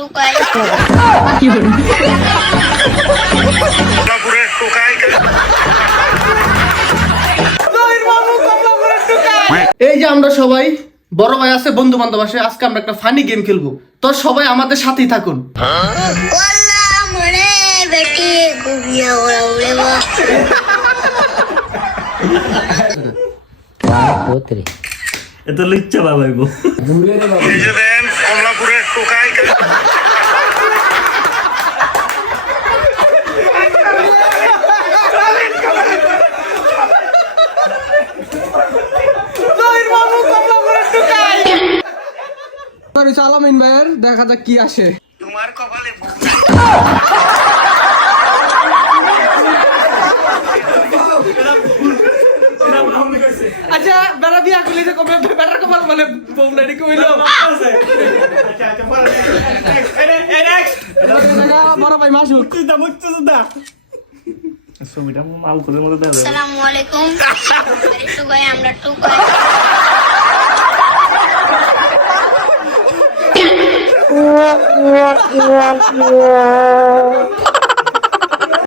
টুকাই। এই যে আমরা সবাই বড় ভাই আছে, বন্ধু বান্ধব আছে, আজকে আমরা একটা ফানি গেম খেলবো। তো সবাই আমাদের সাথেই থাকুন। ওয়াল্লা মরে বেটি গুবিয়া ওরা উড়ে বা। এটা লিচ্ছা বাবা গো। এই যে দেন কমলাপুরের টোকাই আলামিন ভাইয়ের দেখা যাক কি আসে। তোমার কপালে বুক আচ্ছা বেড়া বিয়া করলি যে কবে বেড়ার কপাল বলে বউ নাকি কইলো। বড় ভাই মাসুক ছবিটা মাল করে মতো দেখা যায়। আসসালামু আলাইকুম। টুকাই আমরা টুকাই।